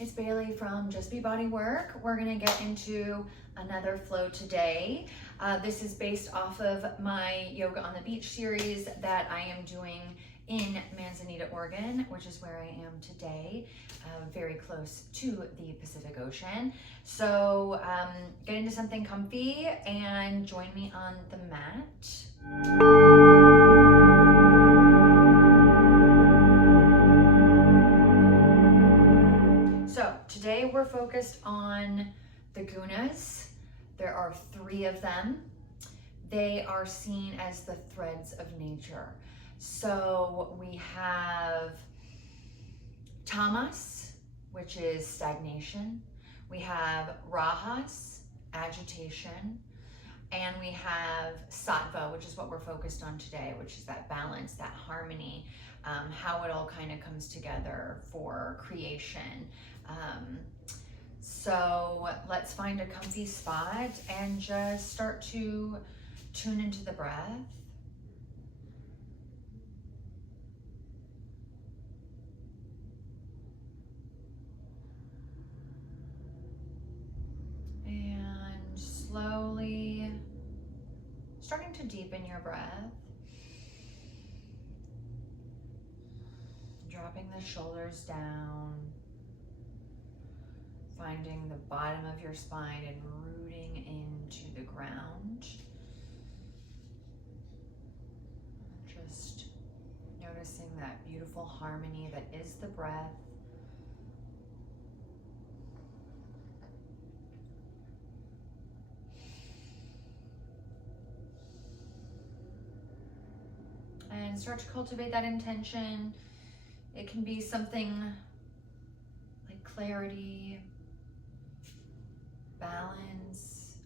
It's Bailey from Just Be Body Work. We're gonna get into another flow today. This is based off of my Yoga on the Beach series that I am doing in Manzanita, Oregon, which is where I am today, very close to the Pacific Ocean. So get into something comfy and join me on the mat. So today we're focused on the gunas. There are 3 of them. They are seen as the threads of nature. So we have tamas, which is stagnation. We have rajas, agitation. And we have sattva, which is what we're focused on today, which is that balance, that harmony, how it all kind of comes together for creation. So let's find a comfy spot and just start to tune into the breath. And slowly starting to deepen your breath. Dropping the shoulders down. Finding the bottom of your spine and rooting into the ground. Just noticing that beautiful harmony that is the breath. And start to cultivate that intention. It can be something like clarity, balance,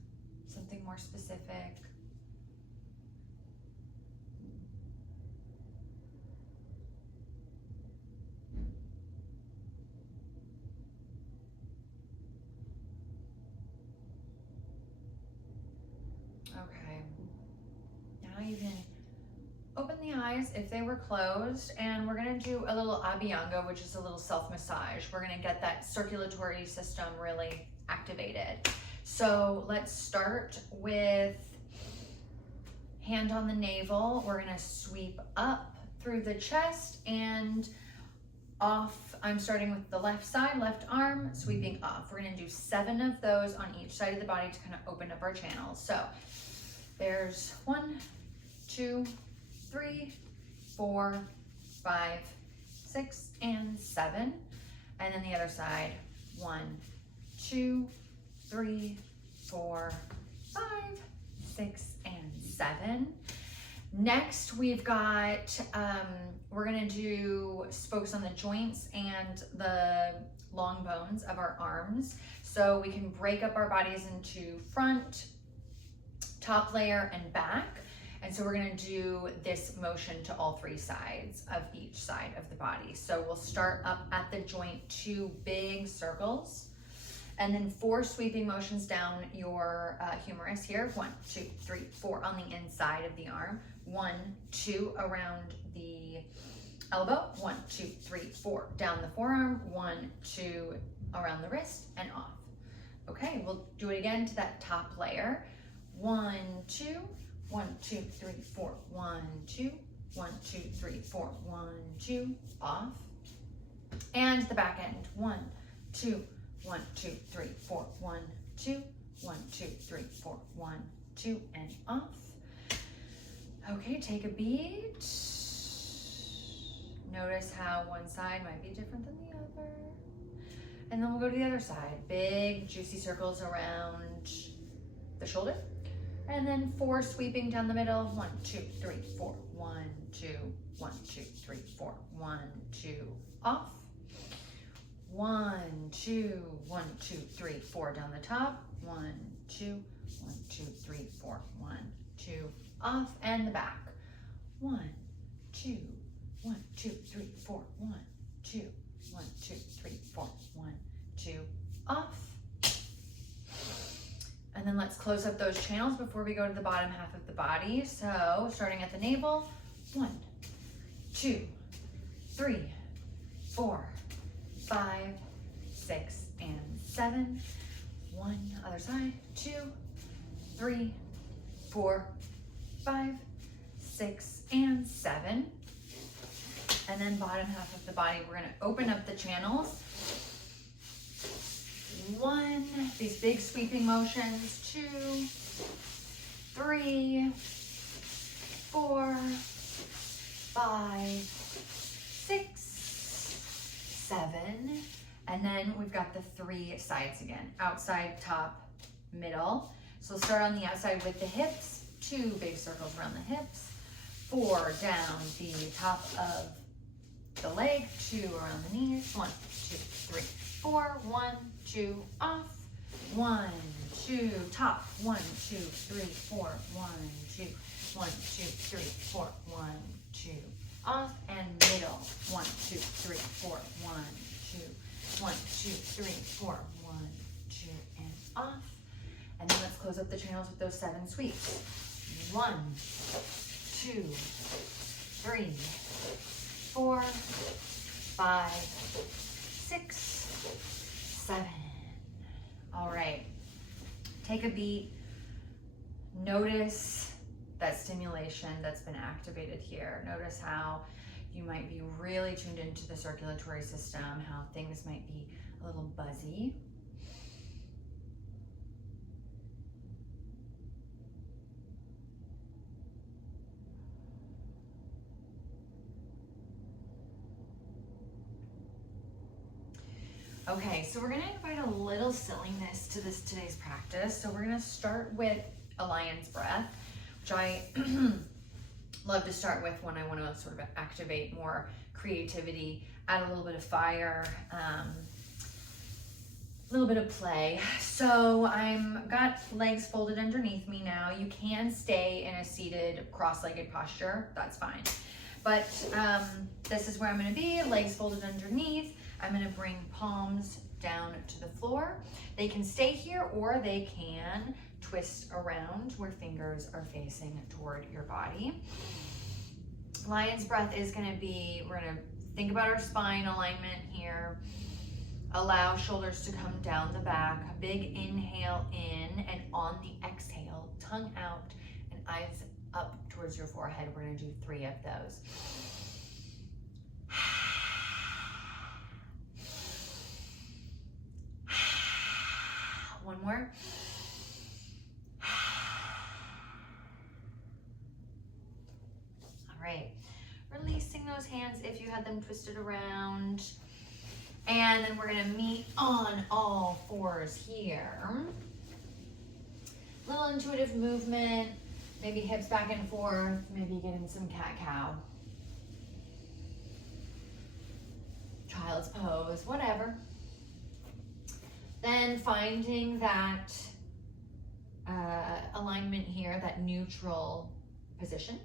something more specific. Okay, now you can open the eyes if they were closed, and we're gonna do a little abhyanga, which is a little self-massage. We're gonna get that circulatory system really activated. So let's start with hand on the navel. We're gonna sweep up through the chest and off. I'm starting with the left side, left arm, sweeping off. We're gonna do 7 of those on each side of the body to kind of open up our channels. So there's 1, 2, 3, 4, 5, 6, and 7. And then the other side, 1, 2, 3, 4, 5, 6, and 7. Next, we've got, we're gonna focus on the joints and the long bones of our arms. So we can break up our bodies into front, top layer, and back. And so we're gonna do this motion to all 3 sides of each side of the body. So we'll start up at the joint, 2 big circles, and then 4 sweeping motions down your humerus here. 1, 2, 3, 4 on the inside of the arm. 1, 2 around the elbow. 1, 2, 3, 4 down the forearm. 1, 2 around the wrist and off. Okay, we'll do it again to that top layer. 1, 2. 1, 2, 3, 4, 1, 2, 1, 2, 3, 4, 1, 2, off. And the back end, 1, 2, 1, 2, 3, 4, 1, 2, 1, 2, 3, 4, 1, 2, and off. Okay, take a beat. Notice how one side might be different than the other. And then we'll go to the other side. Big, juicy circles around the shoulder. And then 4 sweeping down the middle. 1, 2, 3, 4, 1, 2, 1, 2, 3, 4, 1, 2, off. 1, 2, 1, 2, 3, 4 down the top. 1, 2, 1, 2, 3, 4, 1, 2, off. And the back. 1, 2, 1, 2, 3, 4, 1, 2, 1, 2, 3, 4, 1, 2, off. And then let's close up those channels before we go to the bottom half of the body. So starting at the navel, 1, 2, 3, 4, 5, 6, and 7. 1, other side, 2, 3, 4, 5, 6, and 7. And then bottom half of the body, we're gonna open up the channels. 1, these big sweeping motions, 2, 3, 4, 5, 6, 7. And then we've got the 3 sides again, outside, top, middle. So we'll start on the outside with the hips, 2 big circles around the hips, 4 down the top of the leg, 2 around the knees, 1, 2, 3, 4, 1, 2, off, 1, 2, top, 1, 2, 3, 4, 1, 2, 1, 2, 3, 4, 1, 2, off, and middle, 1, 2, 3, 4, 1, 2, 1, 2, 3, 4, 1, 2, and off. And then let's close up the channels with those 7 sweeps. 1, 2, 3, 4, 5, 6, 7. All right, take a beat. Notice that stimulation that's been activated here. Notice how you might be really tuned into the circulatory system, how things might be a little buzzy. Okay, so we're gonna invite a little silliness to today's practice. So we're gonna start with a lion's breath, which I love to start with when I want to sort of activate more creativity, add a little bit of fire, a little bit of play. So I'm got legs folded underneath me now. You can stay in a seated cross-legged posture, that's fine. But this is where I'm gonna be, legs folded underneath. I'm gonna bring palms down to the floor. They can stay here or they can twist around where fingers are facing toward your body. Lion's breath is gonna be, we're gonna think about our spine alignment here. Allow shoulders to come down the back. A big inhale in, and on the exhale, tongue out and eyes up towards your forehead. We're gonna do 3 of those. One more. All right, releasing those hands if you had them twisted around. And then we're gonna meet on all 4s here. Little intuitive movement, maybe hips back and forth, maybe getting some cat-cow. Child's pose, whatever. Then finding that alignment here, that neutral position.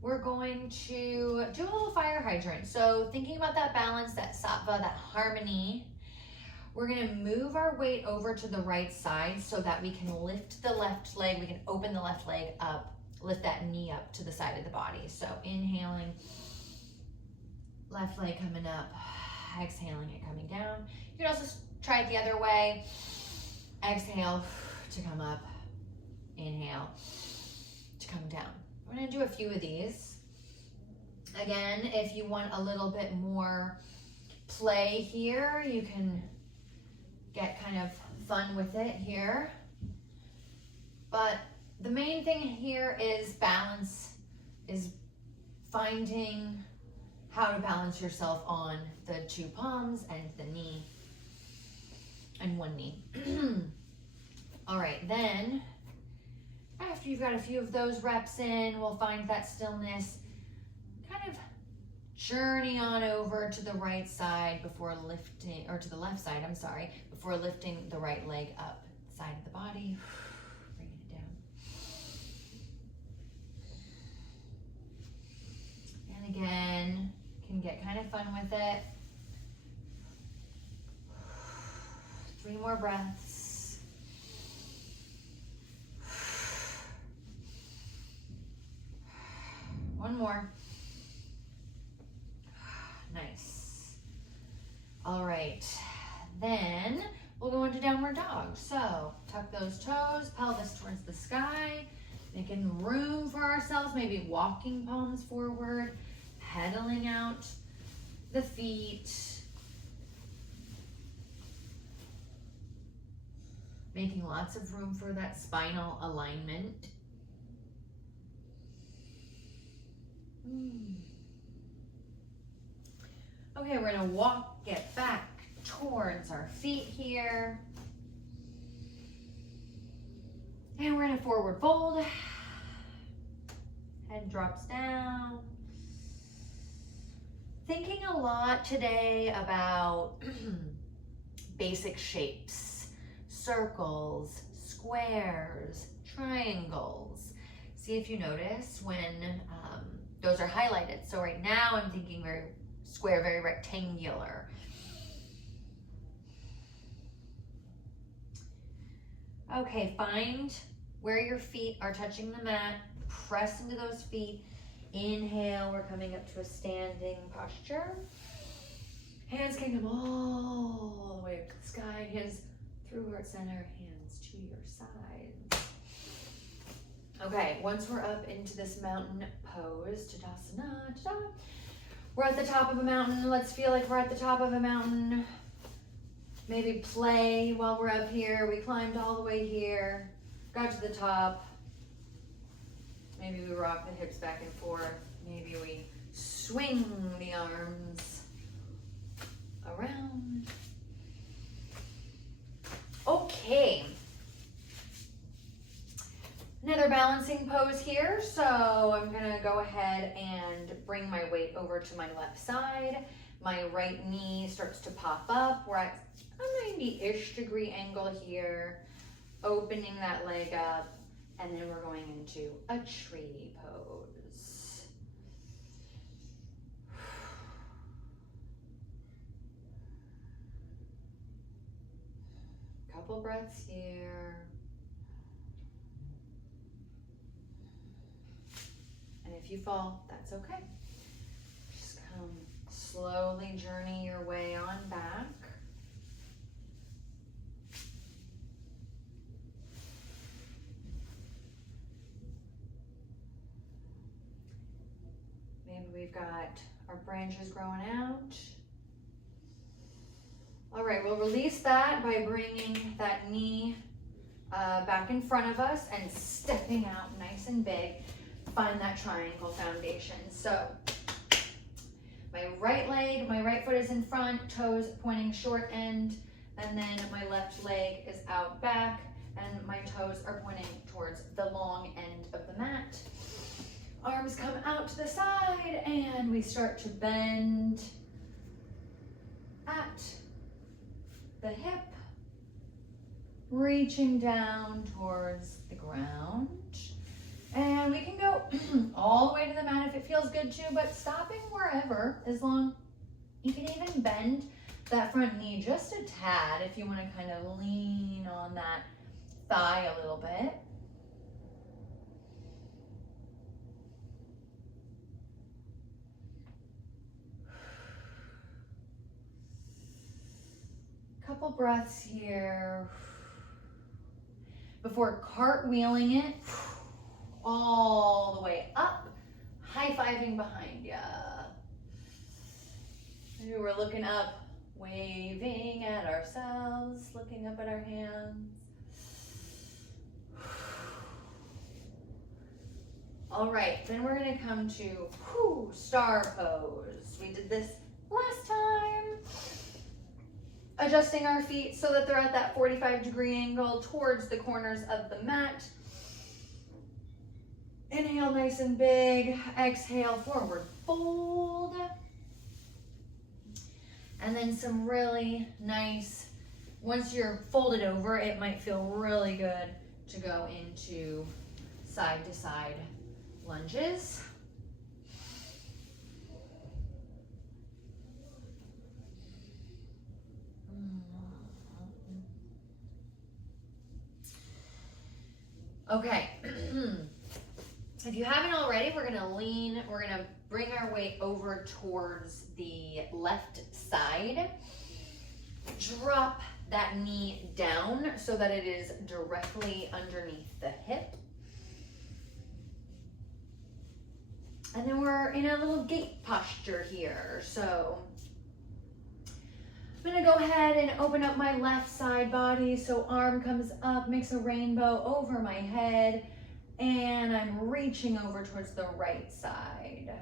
We're going to do a little fire hydrant. So thinking about that balance, that sattva, that harmony, we're gonna move our weight over to the right side so that we can lift the left leg, we can open the left leg up, lift that knee up to the side of the body. So inhaling, left leg coming up, exhaling it coming down. You can also try it the other way. Exhale to come up, inhale to come down. We're gonna do a few of these. Again, if you want a little bit more play here, you can get kind of fun with it here. But the main thing here is balance, is finding how to balance yourself on the 2 palms and the knee, and 1 knee. All right, then after you've got a few of those reps in, we'll find that stillness, kind of journey on over to the right side before lifting, or to the left side, I'm sorry, before lifting the right leg up, side of the body, bringing it down. And again, can get kind of fun with it. 3 more breaths. One more. Nice. All right. Then we'll go into downward dog. So tuck those toes, pelvis towards the sky, making room for ourselves, maybe walking palms forward, pedaling out the feet, making lots of room for that spinal alignment. Okay, we're gonna get back towards our feet here. And we're gonna forward fold. Head drops down. Thinking a lot today about basic shapes, circles, squares, triangles. See if you notice when those are highlighted. So right now I'm thinking very square, very rectangular. Okay, find where your feet are touching the mat. Press into those feet. Inhale, we're coming up to a standing posture. Hands can come all the way up to the sky. Hands through heart center, hands to your sides. Okay, once we're up into this mountain pose, Tadasana, we're at the top of a mountain. Let's feel like we're at the top of a mountain. Maybe play while we're up here. We climbed all the way here, got to the top. Maybe we rock the hips back and forth. Maybe we swing the arms around. Okay. Another balancing pose here. So I'm gonna go ahead and bring my weight over to my left side. My right knee starts to pop up. We're at a 90-ish degree angle here. Opening that leg up. And then we're going into a tree pose. Couple breaths here. And if you fall, that's okay. Just come slowly journey your way on back. We've got our branches growing out. All right, we'll release that by bringing that knee back in front of us and stepping out nice and big. Find that triangle foundation. So my right leg, my right foot is in front, toes pointing short end, and then my left leg is out back, and my toes are pointing towards the long end of the mat. Arms come out to the side and we start to bend at the hip, reaching down towards the ground. And we can go all the way to the mat if it feels good to, but stopping wherever, as long, you can even bend that front knee just a tad if you want to kind of lean on that thigh a little bit. Couple breaths here before cartwheeling it all the way up, high-fiving behind ya. Maybe we're looking up, waving at ourselves, looking up at our hands. All right, then we're gonna come to star pose. We did this last time. Adjusting our feet so that they're at that 45-degree angle towards the corners of the mat. Inhale nice and big. Exhale, forward fold. And then some really nice, once you're folded over, it might feel really good to go into side-to-side lunges. Okay, if you haven't already, we're gonna bring our weight over towards the left side. drop that knee down so that it is directly underneath the hip. And then we're in a little gate posture here. So I'm gonna go ahead and open up my left side body. So arm comes up, makes a rainbow over my head, and I'm reaching over towards the right side.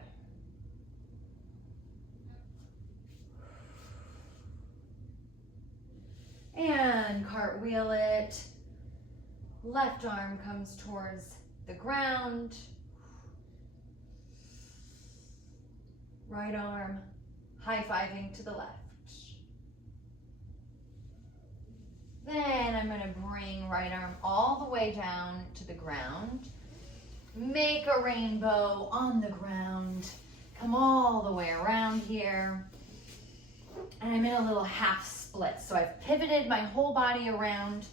And cartwheel it. Left arm comes towards the ground. Right arm high-fiving to the left. Then I'm going to bring right arm all the way down to the ground. Make a rainbow on the ground. Come all the way around here. And I'm in a little half split. So I've pivoted my whole body around,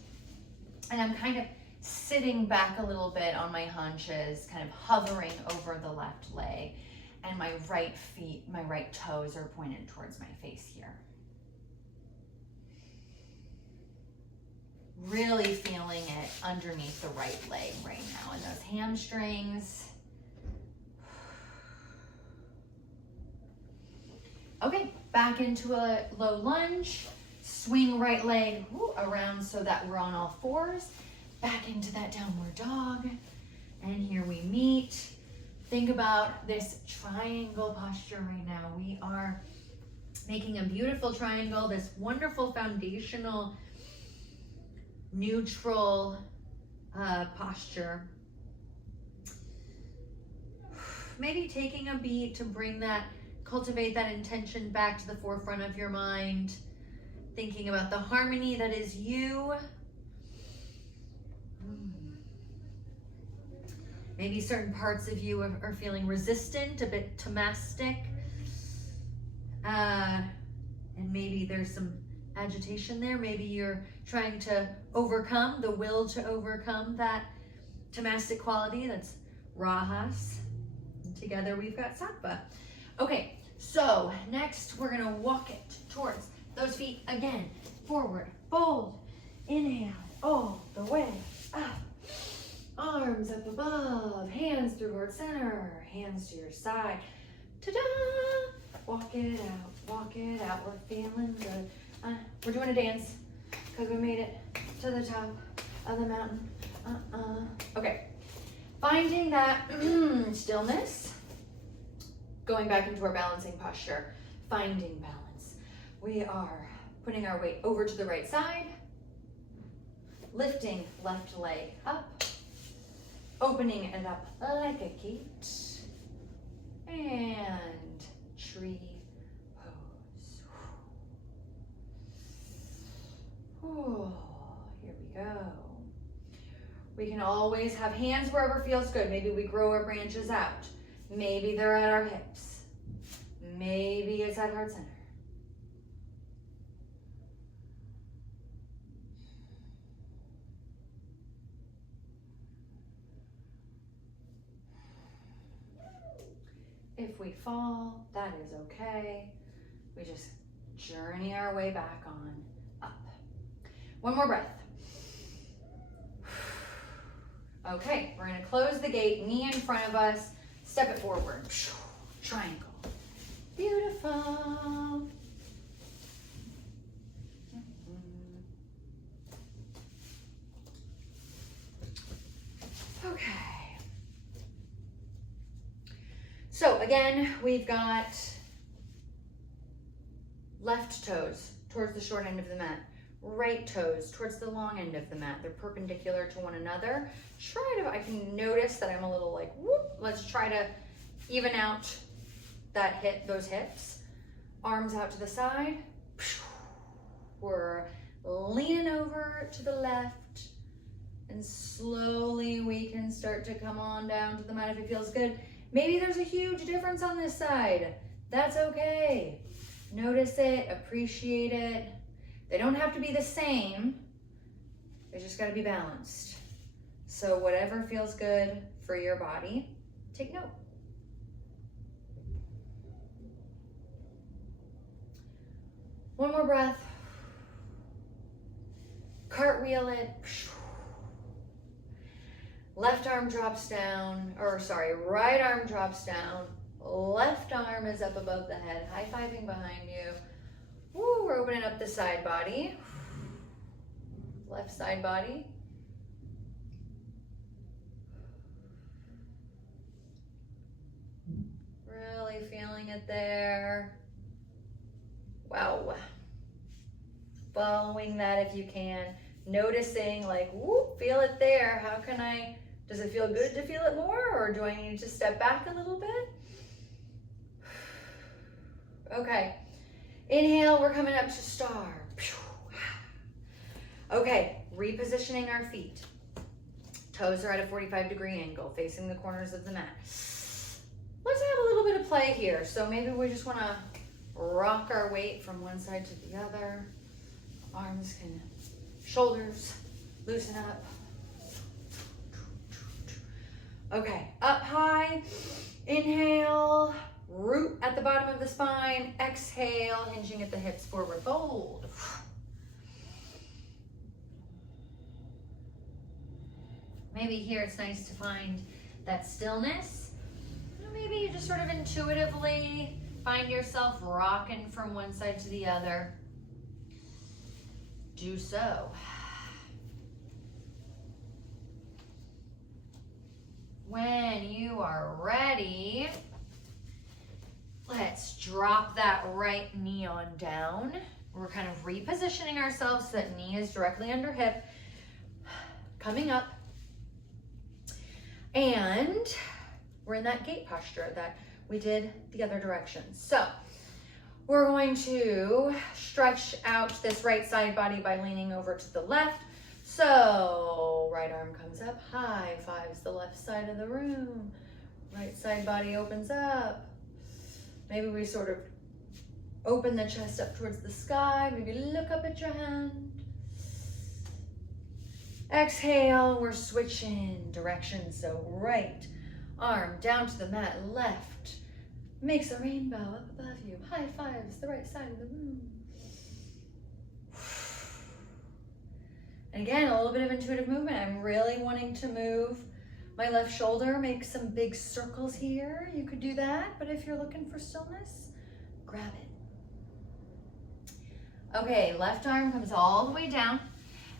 and I'm kind of sitting back a little bit on my haunches, kind of hovering over the left leg. And my right feet, my right toes are pointed towards my face here. Really feeling it underneath the right leg right now, and those hamstrings. Okay, back into a low lunge. Swing right leg around so that we're on all fours. Back into that downward dog. And here we meet. Think about this triangle posture right now. We are making a beautiful triangle, this wonderful foundational neutral posture. Maybe taking a beat to bring that, cultivate that intention back to the forefront of your mind. Thinking about the harmony that is you. Maybe certain parts of you are feeling resistant, a bit tomastic. And maybe there's some agitation there. Maybe you're trying to overcome, the will to overcome that tomastic quality. That's Rajas. And together we've got Sattva. Okay, so next we're gonna walk it towards those feet again. Forward, fold, inhale, all the way up. Arms up above, hands through heart center, hands to your side. Ta-da! Walk it out, we're feeling good. We're doing a dance because we made it to the top of the mountain. Okay, finding that stillness, going back into our balancing posture, finding balance. We are putting our weight over to the right side, lifting left leg up, opening it up like a gate, and tree pose. Ooh, here we go. We can always have hands wherever feels good. Maybe we grow our branches out. Maybe they're at our hips. Maybe it's at heart center. If we fall, that is okay. We just journey our way back on up. One more breath. Okay, we're gonna close the gate, knee in front of us, step it forward. Triangle. Beautiful. Okay. So again, we've got left toes towards the short end of the mat, right toes towards the long end of the mat. They're perpendicular to one another. I can notice that I'm a little like, whoop. Let's try to even out that hip, those hips. Arms out to the side. We're leaning over to the left, and slowly we can start to come on down to the mat if it feels good. Maybe there's a huge difference on this side. That's okay. Notice it, appreciate it. They don't have to be the same. They just gotta be balanced. So whatever feels good for your body, take note. One more breath. Cartwheel it. Left arm drops down, or sorry, right arm drops down. Left arm is up above the head, high-fiving behind you. Woo, we're opening up the side body. Left side body. Really feeling it there. Wow. Following that if you can. Noticing like, whoop, feel it there. How can I, does it feel good to feel it more, or do I need to step back a little bit? Okay, inhale, we're coming up to star. Okay, repositioning our feet. Toes are at a 45-degree angle, facing the corners of the mat. Let's have a little bit of play here. So maybe we just wanna rock our weight from one side to the other. Arms can, shoulders, loosen up. Okay, up high, inhale, root at the bottom of the spine, exhale, hinging at the hips, forward fold. Maybe here it's nice to find that stillness. Maybe you just sort of intuitively find yourself rocking from one side to the other. Do so. When you are ready, let's drop that right knee on down. We're kind of repositioning ourselves so that knee is directly under hip, coming up. And we're in that gate posture that we did the other direction. So we're going to stretch out this right side body by leaning over to the left. So right arm comes up, high fives the left side of the room. Right side body opens up. Maybe we sort of open the chest up towards the sky. Maybe look up at your hand. Exhale, we're switching directions. So right arm down to the mat, left makes a rainbow up above you. High fives the right side of the room. And again, a little bit of intuitive movement. I'm really wanting to move my left shoulder, make some big circles here. You could do that, but if you're looking for stillness, grab it. Okay, left arm comes all the way down.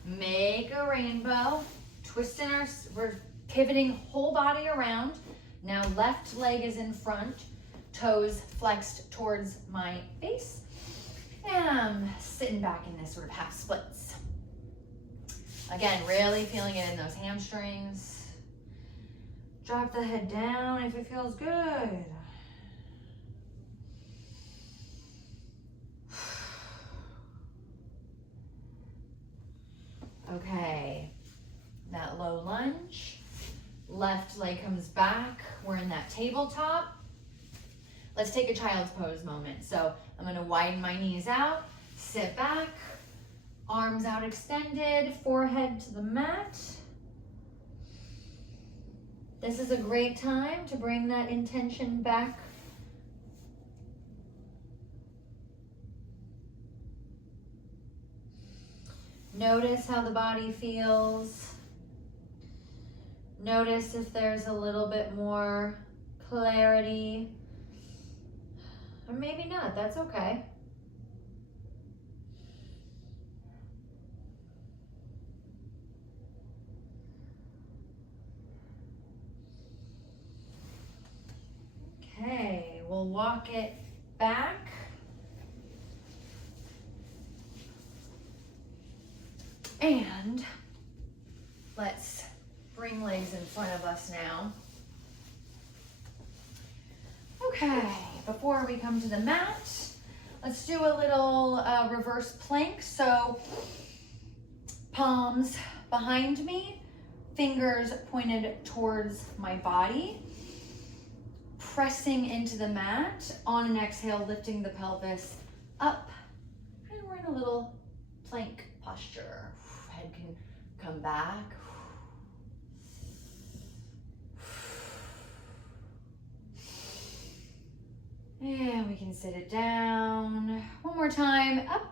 Make a rainbow. Twisting we're pivoting whole body around. Now left leg is in front, toes flexed towards my face. And I'm sitting back in this sort of half splits. Again, really feeling it in those hamstrings. Drop the head down if it feels good. Okay, that low lunge. Left leg comes back. We're in that tabletop. Let's take a child's pose moment. So I'm going to widen my knees out, sit back, arms out extended, forehead to the mat. This is a great time to bring that intention back. Notice how the body feels. Notice if there's a little bit more clarity. Or maybe not, that's okay. Okay, we'll walk it back. And let's bring legs in front of us now. Okay, before we come to the mat, let's do a little reverse plank. So palms behind me, fingers pointed towards my body, pressing into the mat. On an exhale, lifting the pelvis up. And we're in a little plank posture. Head can come back. And we can sit it down. One more time, up.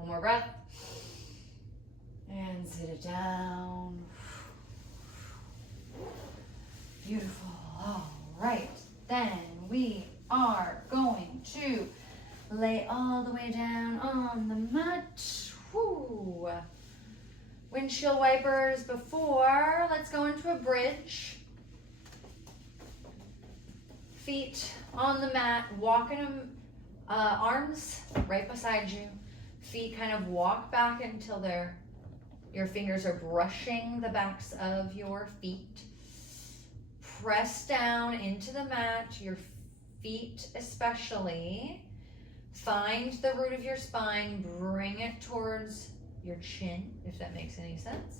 One more breath. And sit it down. Beautiful. All right. Then we are going to lay all the way down on the mat. Whoo. Windshield wipers before. Let's go into a bridge. Feet on the mat, walking them, arms right beside you. Feet kind of walk back until your fingers are brushing the backs of your feet. Press down into the mat, your feet especially. Find the root of your spine, bring it towards your chin, if that makes any sense.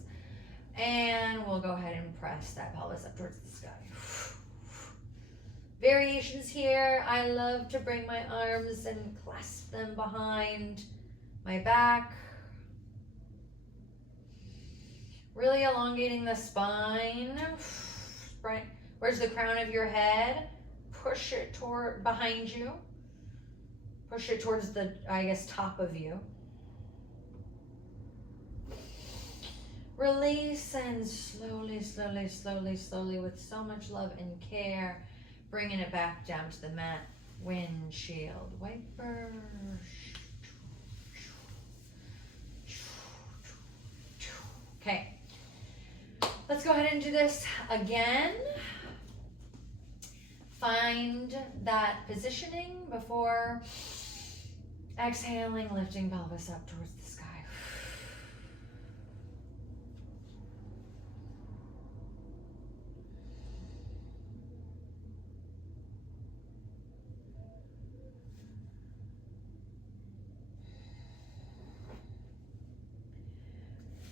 And we'll go ahead and press that pelvis up towards the sky. Variations here. I love to bring my arms and clasp them behind my back. Really elongating the spine. Right. Where's the crown of your head? Push it toward behind you. Push it towards the, I guess, top of you. Release and slowly, slowly, slowly, slowly, with so much love and care, bringing it back down to the mat. Windshield wiper. Okay. Let's go ahead and do this again. Find that positioning before exhaling, lifting pelvis up towards the sky.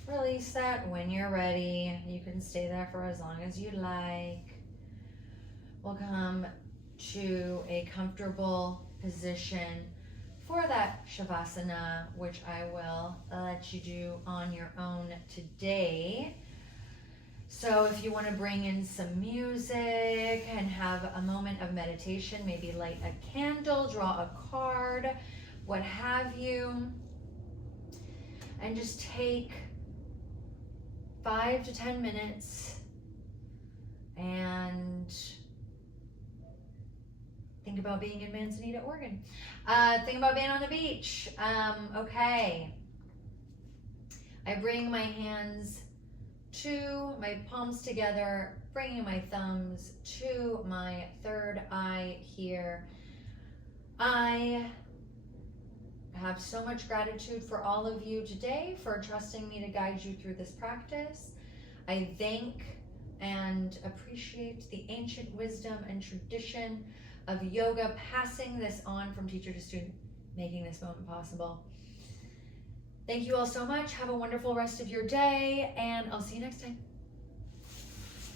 Release that when you're ready. You can stay there for as long as you like. We'll come to a comfortable position for that Shavasana, which I will let you do on your own today. So if you want to bring in some music and have a moment of meditation, maybe light a candle, draw a card, what have you, and just take 5 to 10 minutes and think about being in Manzanita, Oregon. Think about being on the beach. Okay. I bring my hands to my palms together, bringing my thumbs to my third eye here. I have so much gratitude for all of you today for trusting me to guide you through this practice. I thank and appreciate the ancient wisdom and tradition of yoga, passing this on from teacher to student, making this moment possible. Thank you all so much. Have a wonderful rest of your day, and I'll see you next time.